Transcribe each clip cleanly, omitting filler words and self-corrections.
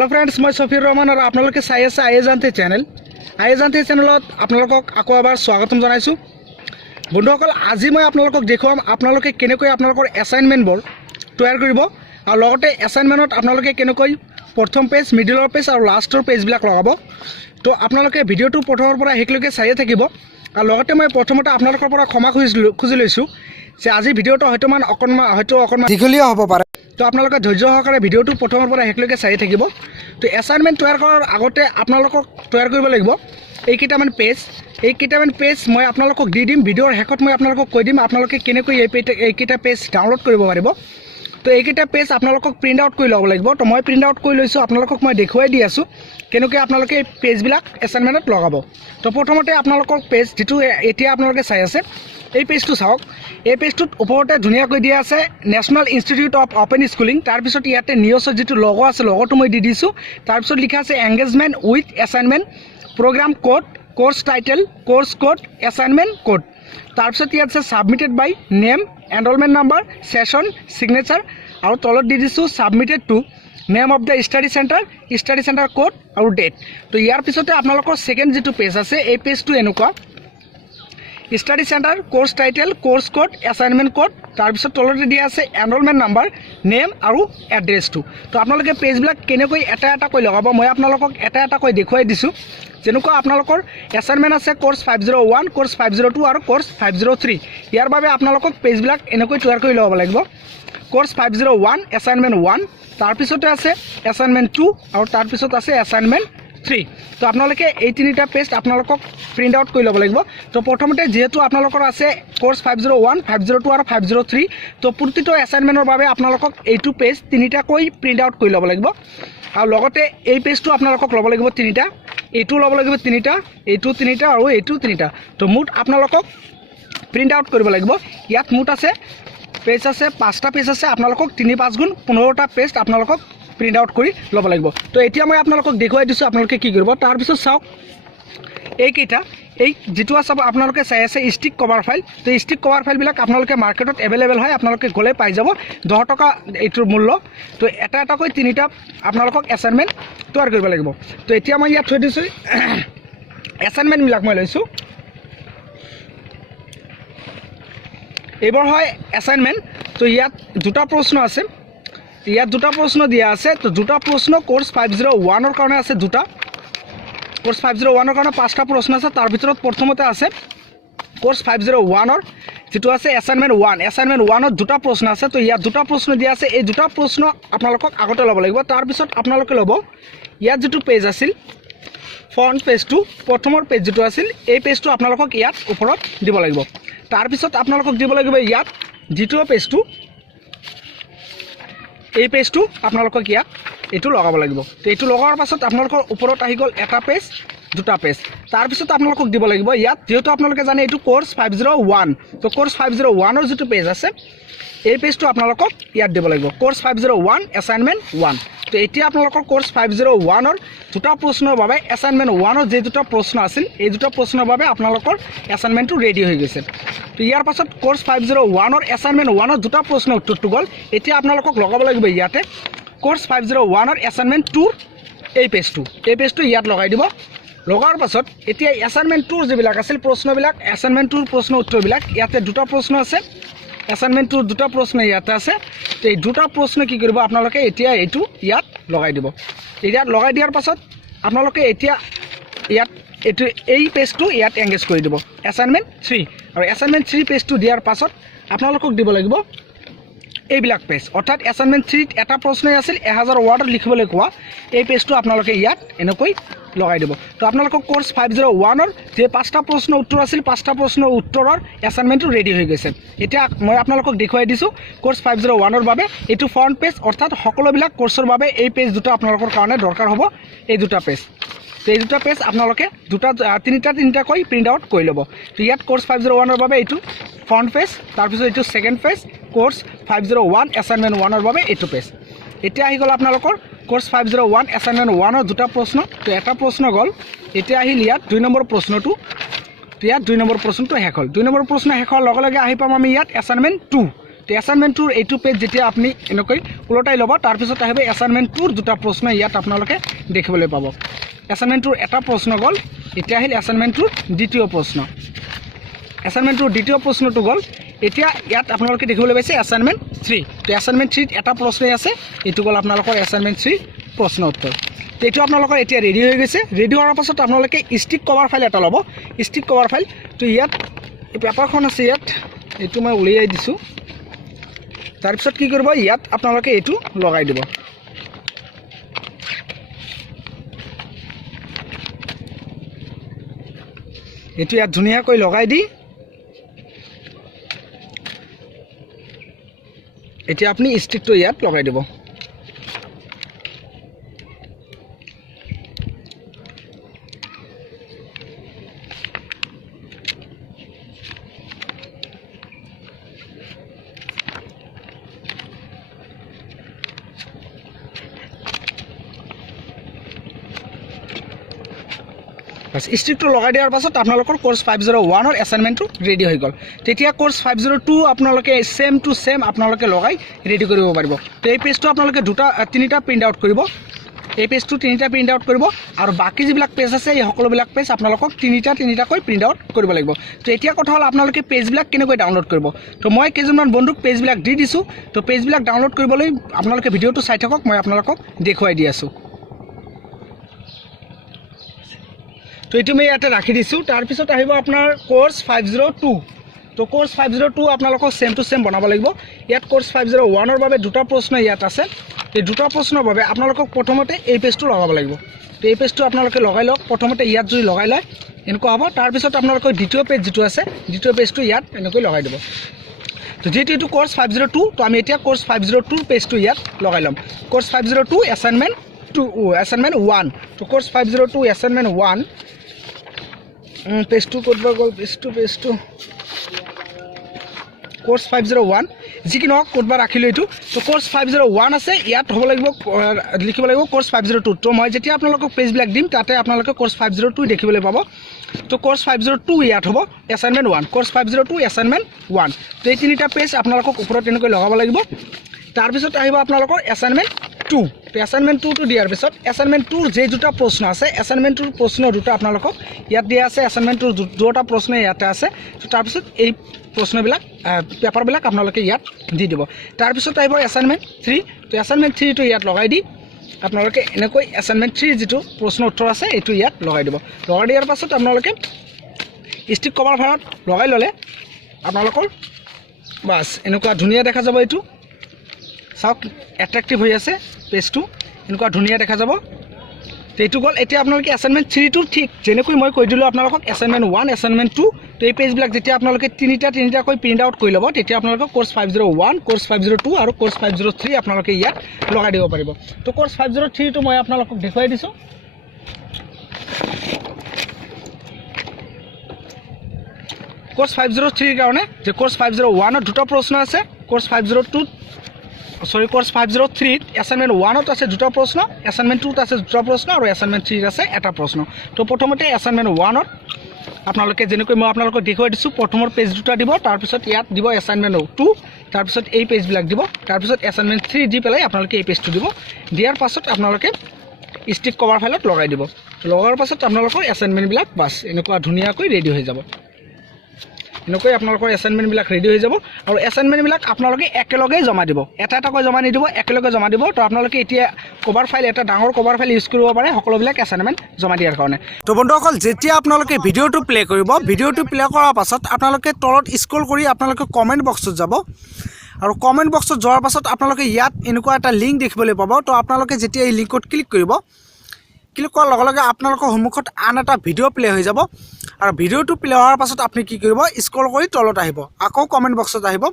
hello friends मैं सफीर रहमान और आपलोके चाइ आछे आइए जानते चैनल चैनलत आपलोকক आको एबार स्वागतम जानाइछु बंधुসকল আজি मैं आपलोকক देखुवाम आपलोके केनेকৈ आपलोকৰ एसाइनमेन्टবোৰ तैयार करिब और लगते एसाइनमेन्टत आपलोके केनेকৈ प्रथम पेज मिडिলৰ पेज और लास्टर पेजবিলাক लगाब तो आपलोके भिडिओটো प्रथমৰ পৰা শেষলৈকে চাইয়ে থাকিব और लगते मैं प्रथमতে आपलोকৰ পৰা क्षमा खुजी लैछु যে আজি ভিডিওটো হয়তো অকণমান দীঘলীয়া হ'ব পাৰে तो आपलोके धैर्य सहकारे भिडिओটো प्रथমৰ পৰা শেষলৈকে চাই থাকিব तो एसाइनमेन्ट तैयार কৰাৰ আগতে आपलोকক तैयार কৰিব লাগিব এইকেইটামান পেজ মই আপোনালোকক দি দিম ভিডিওৰ শেষত মই আপোনালোকক কৈ দিম আপোনালোকে কেনেকৈ এইকেইটা পেজ ডাউনলোড কৰিব পাৰিব তো এইকেইটা পেজ আপোনালোকক প্ৰিন্ট আউট কৰি ল'ব লাগিব তো মই প্ৰিন্ট আউট কৰি লৈছো আপোনালোকক মই দেখুৱাই দি আছো কেনেকৈ আপোনালোকে এই পেজবিলাক এছাইনমেন্টত লগাব তো প্ৰথমতে আপোনালোকৰ পেজ যেটো এতিয়া আপোনালোকে চাই আছে এই পেজটো চাওক এই পেজটোত ওপৰতে ধুনিয়াকৈ দিয়া আছে national institute of open schooling তাৰ পিছত ইয়াতে নিয়ছৰ যেটো লগো আছে লগটো মই দি দিছো তাৰ পিছত লিখা আছে engagement with assignment programme code course title course code assignment code तारपिছত ইয়াত আছে submitted by name enrolment number session signature और तলত দি দিছো submitted to name of the study centre code और डेट तो यार पिछते आपनलोকৰ सेकेंड जेटु पेज আছে এই पेजটো এনেকুৱা study centre course title course code assignment code तारपिছত तলত দিয়া আছে एनरोलमेंट नंबर नेम और एड्रेस टू तो आपनलोকে पेजবিলাক কেনেকৈ এটা এটা কৈ লগাব মই आपनलोকক এটা এটা কৈ দেখুৱাই দিছো যেনেকুৱা আপোনালোকৰ এছাইনমেন্ট আছে কোৰ্স 501 কোৰ্স 502 আৰু কোৰ্স 503 ইয়াৰ বাবে আপোনালোকক পেজবিলাক এনেকৈ তৈয়াৰ কৰি ল'ব লাগিব কোৰ্স 501 এছাইনমেন্ট 1 তাৰ পিছতে আছে এছাইনমেন্ট 2 আৰু তাৰ পিছত আছে এছাইনমেন্ট 3 তো আপোনালোকে এই তিনিটা পেজ আপোনালোকক প্ৰিন্ট আউট কৰি ল'ব লাগিব তো প্ৰথমতে যেহেতু আপোনালোকৰ আছে কোৰ্স 501 502 আৰু 503 তো প্ৰতিটো এছাইনমেন্টৰ বাবে আপোনালোকক এইটো পেজ তিনিটা কৈ প্ৰিন্ট আউট কৰি ল'ব লাগিব আৰু লগতে এই পেজটো আপোনালোকক ল'ব লাগিব তিনিটা এইটো ল'ব লাগিব তিনিটা এইটো তিনিটা আৰু এইটো তিনিটা তো মুঠ আপোনালোকক প্ৰিন্ট আউট কৰিব লাগিব ইয়াত মুঠ আছে পেজ আছে 5টা পেজ আছে আপোনালোকক 3 5 গুণ 15টা পেজ আপোনালোকক প্ৰিন্ট আউট কৰি ল'ব লাগিব তো এতিয়া মই আপোনালোকক দেখুৱাই দিছো আপোনালোকে কি কৰিব তাৰ পিছত চাওক এইকেইটা এই যেটো আছে আপোনালোকে চাই আছে ষ্টিক কভাৰ ফাইল তো ষ্টিক কভাৰ ফাইল বিলাক আপোনালোকে মাৰ্কেটত अवेलेबल হয় আপোনালোকে গলে পাই যাব 10 টকা এইটোৰ মূল্য তো এটা এটা কৈ তিনিটা আপোনালোকক এছাইনমেন্ট তৈয়াৰ কৰিব লাগিব তো এতিয়া মই ইয়াত থৈ দিছো এছাইনমেন্ট বিলাক মই লৈছো এবাৰ হয় এছাইনমেন্ট তো ইয়াত দুটা প্ৰশ্ন আছে ইয়াত দুটা প্ৰশ্ন দিয়া আছে তো দুটা প্ৰশ্ন কোৰ্স 501 ৰ কাৰণে আছে দুটা কোৰ্স 501 ৰ কাৰণে 5টা প্ৰশ্ন আছে তাৰ ভিতৰত প্ৰথমতে আছে কোৰ্স 501 ৰ যেটো আছে এছাইনমেন্ট 1 ৰ দুটা প্ৰশ্ন আছে তো ইয়াত দুটা প্ৰশ্ন দিয়া আছে এই দুটা প্ৰশ্ন আপোনালোকক আগতে ল'ব লাগিব তাৰ পিছত আপোনালোকে ল'ব ইয়াত যেটো পেজ আছিল ফ্ৰন্ট পেজটো প্ৰথমৰ পেজ যেটো আছিল এই পেজটো আপোনালোকক ইয়াত ওপৰত দিব লাগিব তাৰ পিছত আপোনালোকক দিব লাগিব ইয়াত দ্বিতীয় পেজটো এই পেজটো আপোনালোকক ইয়াত এটো লগাব লাগিব তো এটো লগাৰ পাছত আপোনালোকৰ ওপৰত আহি গল এটা পেজ দুটা পেজ তাৰ পিছত আপোনালোকক দিব লাগিব ইয়াত যেহেতু আপোনালোকে জানে এটো কোৰ্স 501 তো কোৰ্স 501 ৰ যেটো পেজ আছে এই পেজটো আপোনালোকক ইয়াত দিব লাগিব কোৰ্স 501 এছাইনমেন্ট 1 তো এতিয়া আপোনালোকৰ কোৰ্স 501 ৰ দুটা প্ৰশ্নৰ বাবে এছাইনমেন্ট 1 ৰ যে দুটা প্ৰশ্ন আছিল এই দুটা প্ৰশ্নৰ বাবে আপোনালোকৰ এছাইনমেন্টটো ৰেডি হৈ গৈছে তো ইয়াৰ পাছত কোৰ্স 501 ৰ এছাইনমেন্ট 1 ৰ দুটা প্ৰশ্ন উত্তৰটো গল এতিয়া আপোনালোকক লগাব লাগিব ইয়াতে কোৰ্স 501 ৰ এছাইনমেন্ট 2 এই পেজটো ইয়াত লগাই দিব লগাৰ পাছত এতিয়া এছাইনমেন্ট 2 যেবিলাক আছিল প্ৰশ্নবিলাক এছাইনমেন্ট 2 ৰ প্ৰশ্ন উত্তৰবিলাক ইয়াতে দুটা প্ৰশ্ন আছে এছাইনমেন্ট 2 দুটা প্ৰশ্ন ইয়াতে আছে তো এই দুটা প্ৰশ্ন কি কৰিব আপোনালোকে এতিয়া এইটো ইয়াত লগাই দিব ইয়াত লগাই দিয়াৰ পাছত আপোনালোকে এতিয়া ইয়াত এইটো এই পেজটো ইয়াত এংগেজ কৰি দিব এছাইনমেন্ট 3 আৰু এছাইনমেন্ট 3 পেজটো দিয়াৰ পাছত আপোনালোকক দিব লাগিব এইবিলাক পেজ অৰ্থাৎ এছাইনমেন্ট 3 এটা প্ৰশ্নই আছিল 1000 ওয়াৰ্ড লিখিবলৈ কোৱা এই পেজটো আপোনালোকে ইয়াত এনেকৈ লগাই দিব তো আপোনালোকৰ কোৰ্স 501 ৰ যে 5টা প্ৰশ্ন উত্তৰ আছিল 5টা প্ৰশ্ন উত্তৰৰ এছাইনমেন্টটো ৰেডি হৈ গৈছে এতিয়া মই আপোনালোকক দেখুৱাই দিছো কোৰ্স 501 ৰ বাবে এটো ফ্ৰন্ট পেজ অৰ্থাৎ সকলোবিলাক কোৰ্সৰ বাবে এই পেজ দুটা আপোনালোকৰ কাৰণে দৰকাৰ হ'ব এই দুটা পেজ তো এই দুটা পেজ আপোনালোকে দুটা তিনিটা কৈ প্ৰিন্ট আউট কৰি ল'ব তো ইয়াত কোৰ্স 501 ৰ বাবে এটো ফ্ৰন্ট পেজ তাৰ পিছত এটো সেকেন্ড পেজ কোৰ্স 501 এছাইনমেন্ট 1 ৰ বাবে এটো পেজ এতিয়া আহি গল আপোনালোকৰ কোৰ্স 501 এছাইনমেন্ট 1 ৰ দুটা প্ৰশ্ন তো এটা প্ৰশ্ন গল এতিয়া আহিল ইয়াত 2 নম্বৰ প্ৰশ্নটো তো ইয়াত 2 নম্বৰ প্ৰশ্নটো শেষ হল 2 নম্বৰ প্ৰশ্ন শেষ হোৱাৰ লগে লগে আহি পাম আমি ইয়াত এছাইনমেন্ট 2 তো এছাইনমেণ্টটোৰ এইটো পেজ যেতিয়া আপুনি এনেকৈ উলটাই ল'ব তাৰপিছত আহিব এছাইনমেণ্টটোৰ দুটা প্ৰশ্ন ইয়াত আপোনালোকে দেখিবলৈ পাব এছাইনমেণ্টটোৰ এটা প্ৰশ্ন গ'ল এতিয়া আহিল এছাইনমেণ্টটোৰ দ্বিতীয় প্ৰশ্ন এছাইনমেণ্টটোৰ দ্বিতীয় প্ৰশ্নটো গ'ল এতিয়া ইয়াত আপোনালোকে দেখিবলৈ পাইছে এছাইনমেণ্ট 3 তো এছাইনমেণ্ট 3 এটা প্ৰশ্নই আছে এইটো গ'ল আপোনালোকৰ এছাইনমেণ্ট 3 প্ৰশ্ন উত্তৰ তো এইটো আপোনালোকৰ এতিয়া ৰেডি হৈ গৈছে ৰেডি হোৱাৰ পাছত আপোনালোকে ষ্টিক কভাৰ ফাইল এটা ল'ব ষ্টিক কভাৰ ফাইল তো ইয়াত এই পেপাৰখন আছে ইয়াত এইটো মই উলিয়াই দিছোঁ তাৰপিছত কি কৰিব ইয়াত আপোনালোকে এইটো লগাই দিব এইটো ইয়াত ধুনীয়াকৈ লগাই দি এতিয়া আপুনি ষ্টিকটো ইয়াত লগাই দিব बस स्टिकটো লগাই দিয়াৰ পাছত আপোনালোকৰ কোৰ্স 501 ৰ এছাইনমেণ্টটো ৰেডি হৈ গ'ল তেতিয়া কোৰ্স 502 আপোনালোকে সেম টু সেম আপোনালোকে লগাই ৰেডি কৰিব পাৰিব তো এই পেজটো আপোনালোকে তিনিটা প্ৰিন্ট আউট কৰিব এই পেজটো তিনিটা প্ৰিন্ট আউট কৰিব আৰু বাকি যিবিলাক পেজ আছে এই সকলোবিলাক পেজ আপোনালোকক তিনিটাকৈ প্ৰিন্ট আউট কৰিব লাগিব তো এতিয়া কথা হ'ল আপোনালোকে পেজবিলাক কেনেকৈ ডাউনলোড কৰিব তো মই কেইজনমান বন্ধুক পেজবিলাক দি দিছোঁ তো পেজবিলাক ডাউনলোড কৰিবলৈ আপোনালোকে ভিডিঅ'টো চাই থাকক মই আপোনালোকক দেখুৱাই দি আছোঁ তো এইটো মই ইয়াতে ৰাখি দিছোঁ তাৰপিছত আহিব আপোনাৰ কোৰ্স 502 তো কোৰ্স 502 আপোনালোকক সেম টু সেম বনাব লাগিব ইয়াত কোৰ্স 501 ৰ বাবে দুটা প্ৰশ্ন ইয়াত আছে এই দুটা প্ৰশ্নৰ বাবে আপোনালোকক প্ৰথমতে এই পেজটো লগাব লাগিব তো এই পেজটো আপোনালোকে লগাই লওক প্ৰথমতে ইয়াত যদি লগাই লয় এনেকুৱা হ'ব তাৰপিছত আপোনালোকৰ দ্বিতীয় পেজ যেটো আছে দ্বিতীয় পেজটো ইয়াত এনেকৈ লগাই দিব তো যেটো এইটো কোৰ্স 502 তো আমি এতিয়া কোৰ্স 502 পেজটো ইয়াত লগাই লম কোৰ্স 502 এছাইনমেণ্ট 1 তো কোৰ্স 502 এছাইনমেণ্ট 1 পেজটো কোডবা গ'ল পেজটো কোৰ্স 501 যিকিনো কোডবা ৰাখিলো এইটো তো কোৰ্স 501 আছে ইয়াত হ'ব লাগিব লিখিব লাগিব কোৰ্স 502 তো মই যেতিয়া আপোনালোকক পেজবিলাক দিম তাতে আপোনালোকে কোৰ্স 502 দেখিবলৈ পাব তো কোৰ্স 502 ইয়াত হ'ব এছাইনমেণ্ট 1 কোৰ্স 502 এছাইনমেণ্ট 1 তো এই তিনিটা পেজ আপোনালোকক ওপৰত এনেকৈ লগাব লাগিব তাৰপিছত আহিব আপোনালোকৰ এছাইনমেণ্ট 2 তো এছাইনমেণ্ট 2 টো দিয়াৰ পিছত এছাইনমেণ্ট 2 ৰ যে দুটা প্ৰশ্ন আছে এছাইনমেণ্ট 2 ৰ প্ৰশ্ন দুটা আপোনালোকক ইয়াত দিয়া আছে এছাইনমেণ্ট 2 দুটা প্ৰশ্ন ইয়াতে আছে তো তাৰপিছত এই প্ৰশ্নবিলাক পেপাৰবিলাক আপোনালোকে ইয়াত দি দিব তাৰপিছত আহিব এছাইনমেণ্ট 3 তো এছাইনমেণ্ট 3 টো ইয়াত লগাই দি আপোনালোকে এনেকৈ এছাইনমেণ্ট 3 যেটো প্ৰশ্ন উত্তৰ আছে এইটো ইয়াত লগাই দিব লগাই দিয়াৰ পাছত আপোনালোকে ষ্টিক কভাৰ ফাইলত লগাই ল'লে আপোনালোকৰ বাস এনেকুৱা ধুনীয়া দেখা যাব এইটো চাওক এট্ৰাক্টিভ হৈ আছে পেজটো এনেকুৱা ধুনীয়া দেখা যাব তো এইটো গ'ল এতিয়া আপোনালোকে এছাইনমেণ্ট 3 টো ঠিক যেনেকৈ মই কৈ দিলোঁ আপোনালোকক এছাইনমেণ্ট 1 এছাইনমেণ্ট 2 তো এই পেজবিলাক যেতিয়া আপোনালোকে তিনিটাকৈ প্ৰিণ্ট আউট কৰি ল'ব তেতিয়া আপোনালোকে কোৰ্স 501 কোৰ্স 502 আৰু কোৰ্স 503 আপোনালোকে ইয়াত লগাই দিব পাৰিব তো কোৰ্স 503 টো মই আপোনালোকক দেখুৱাই দিছোঁ কোৰ্স 503 ৰ কাৰণে যে কোৰ্স 501 ৰ দুটা প্ৰশ্ন আছে কোৰ্স 502 কোৰ্স 503 এছাইনমেণ্ট 1 ত আছে দুটা প্ৰশ্ন এছাইনমেণ্ট 2 ত আছে দুটা প্ৰশ্ন আৰু এছাইনমেণ্ট 3 ত আছে এটা প্ৰশ্ন তো প্ৰথমতে এছাইনমেণ্ট 1 ত আপোনালোকে যেনেকৈ মই আপোনালোকক দেখুৱাই দিছোঁ প্ৰথমৰ পেজ দুটা দিব তাৰপিছত ইয়াত দিব এছাইনমেণ্ট 2 তাৰপিছত এই পেজবিলাক দিব তাৰপিছত এছাইনমেণ্ট 3 দি পেলাই আপোনালোকে এই পেজটো দিব দিয়াৰ পাছত আপোনালোকে ষ্টিক কভাৰ ফাইলত লগাই দিব লগাৰ পাছত আপোনালোকৰ এছাইনমেণ্টবিলাক বাস এনেকুৱা ধুনীয়াকৈ ৰেডি হৈ যাব এনেকৈ আপোনালোকৰ এছাইনমেণ্টবিলাক ৰেডি হৈ যাব আৰু এছাইনমেণ্টবিলাক আপোনালোকে একেলগে জমা দিব এটাকৈ জমা নিদিব একেলগে জমা দিব তো আপোনালোকে এতিয়া কভাৰ ফাইল এটা ডাঙৰ কভাৰ ফাইল ইউজ কৰিব পাৰে সকলোবিলাক এছাইনমেণ্ট জমা দিয়াৰ কাৰণে তো বন্ধুসকল যেতিয়া আপোনালোকে ভিডিঅ'টো প্লে কৰিব ভিডিঅ'টো প্লে কৰাৰ পাছত আপোনালোকে তলত স্ক্ৰল কৰি আপোনালোকে কমেণ্ট বক্সত যাব আৰু কমেণ্ট বক্সত যোৱাৰ পাছত আপোনালোকে ইয়াত এনেকুৱা এটা লিংক দেখিবলৈ পাব তো আপোনালোকে যেতিয়া এই লিংকত ক্লিক কৰিব ক্লিক কৰাৰ লগে লগে আপোনালোকৰ সন্মুখত আন এটা ভিডিঅ' প্লে হৈ যাব আৰু ভিডিঅ'টো প্লে হোৱাৰ পাছত আপুনি কি কৰিব স্ক্ৰল কৰি তলত আহিব আকৌ কমেণ্ট বক্সত আহিব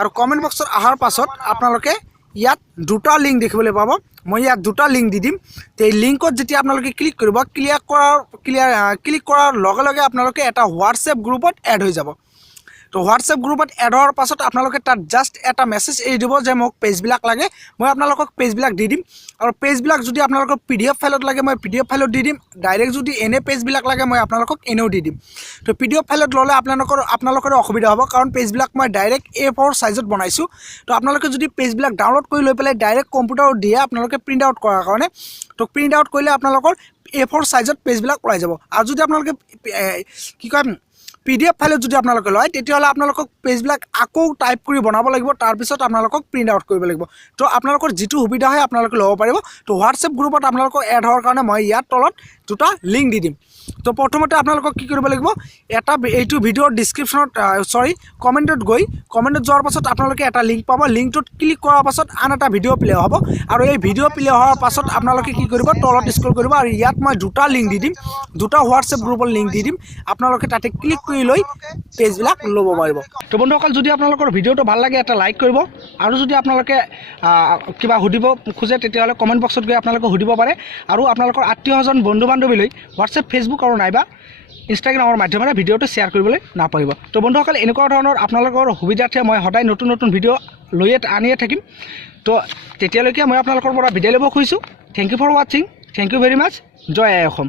আৰু কমেণ্ট বক্সত অহাৰ পাছত আপোনালোকে ইয়াত দুটা লিংক দেখিবলৈ পাব মই ইয়াত দুটা লিংক দি দিম তো এই লিংকত যেতিয়া আপোনালোকে ক্লিক কৰিব ক্লিক কৰাৰ লগে লগে আপোনালোকে এটা হোৱাটছএপ গ্ৰুপত এড হৈ যাব তো হোৱাটছএপ গ্ৰুপত এড হোৱাৰ পাছত আপোনালোকে তাত জাষ্ট এটা মেছেজ এৰি দিব যে মোক পেজবিলাক লাগে মই আপোনালোকক পেজবিলাক দি দিম আৰু পেজবিলাক যদি আপোনালোকৰ PDF ফাইলত লাগে মই PDF ফাইলত দি দিম ডাইৰেক্ট যদি এনে পেজবিলাক লাগে মই আপোনালোকক এনেও দি দিম তো PDF ফাইলত ল'লে আপোনালোকৰ অসুবিধা হ'ব কাৰণ পেজবিলাক মই ডাইৰেক্ট A4 সাইজত বনাইছো তো আপোনালোকে যদি পেজবিলাক ডাউনলোড কৰি লৈ পেলাই ডাইৰেক্ট কম্পিউটাৰত দিয়ে আপোনালোকে প্ৰিন্ট আউট কৰাৰ কাৰণে তো প্ৰিন্ট আউট কৰিলে আপোনালোকৰ A4 সাইজত পেজবিলাক ওলাই যাব আৰু যদি আপোনালোকে কি কয় PDF ফাইলত যদি আপোনালোকে লয় তেতিয়াহ'লে আপোনালোকক পেজবিলাক আকৌ টাইপ কৰি বনাব লাগিব তাৰ পিছত আপোনালোকক প্ৰিন্ট আউট কৰিব লাগিব তো আপোনালোকৰ যেটো সুবিধা হয় আপোনালোকে ল'ব পাৰিব তো হোৱাটছএপ গ্ৰুপত আপোনালোকক এড হোৱাৰ কাৰণে মই ইয়াত তলত দুটা লিংক দি দিম তো প্ৰথমতে আপোনালোকক কি কৰিব লাগিব এটা এইটো ভিডিঅ'ৰ ডেসক্ৰিপচনত কমেন্টত গৈ কমেন্টত যোৱাৰ পাছত আপোনালোকে এটা লিংক পাব লিংকটোত ক্লিক কৰাৰ পাছত আন এটা ভিডিঅ' প্লে হ'ব আৰু এই ভিডিঅ' প্লে হোৱাৰ পাছত আপোনালোকে কি কৰিব তলত স্ক্ৰল কৰিব আৰু ইয়াত মই দুটা লিংক দি দিম দুটা হোৱাটছএপ গ্ৰুপৰ লিংক দি দিম আপোনালোকে তাতে ক্লিক কৰি লৈ পেজবিলাক ল'ব পাৰিব তো বন্ধুসকল যদি আপোনালোকৰ ভিডিঅ'টো ভাল লাগে এটা লাইক কৰিব আৰু যদি আপোনালোকে কিবা সুধিব খোজে তেতিয়াহ'লে কমেন্ট বক্সত গৈ আপোনালোকে সুধিব পাৰে আৰু আপোনালোকৰ আত্মীয়জন বন্ধু বান্ধৱীলৈ হোৱাটছএপ ফেচবুক আৰু নাইবা ইনষ্টাগ্ৰামৰ মাধ্যমেৰে ভিডিঅ'টো শ্বেয়াৰ কৰিবলৈ নাপাহৰিব তো বন্ধুসকল এনেকুৱা ধৰণৰ আপোনালোকৰ সুবিধাৰ্থে মই সদায় নতুন নতুন ভিডিঅ' আনিয়ে থাকিম তো তেতিয়ালৈকে মই আপোনালোকৰ পৰা বিদায় ল'ব খুজিছোঁ থেংক ইউ ফৰ ৱাচিং থেংক ইউ ভেৰি মাছ জয় আই অসম